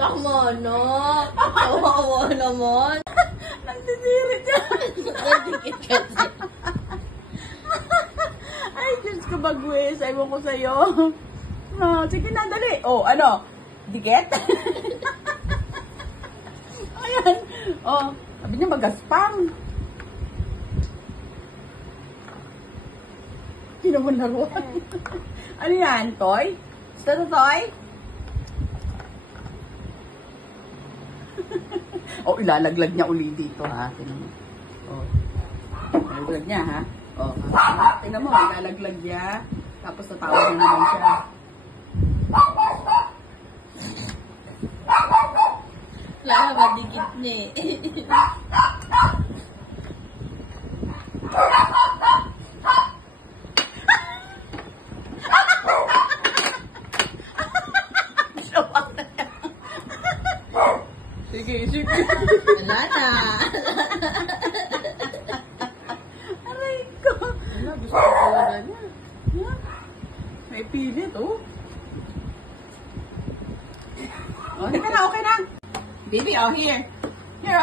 Tama na. Kawawa naman. Nagdidiri dyan. Nagdikit kasi. Ay, Diyos ko bagwis. Ewan ko sa'yo. Sige na, dali. Ano? Dikit? Ayan. Sabi niya magaspang. Hindi naman laruan. Ano yan? Toy? Is that a toy? Ilalaglag niya uli dito, ha? Tingnan mo. Ilalaglag niya, ha? Tingnan mo, ilalaglag niya. Tapos natawag niya naman siya. Wala ka madikit niya eh. Sige. Wala na. Aray ko. Wala, gusto ko talaga niya. May pilit, Hindi ka na, okay na. Baby, here. Here,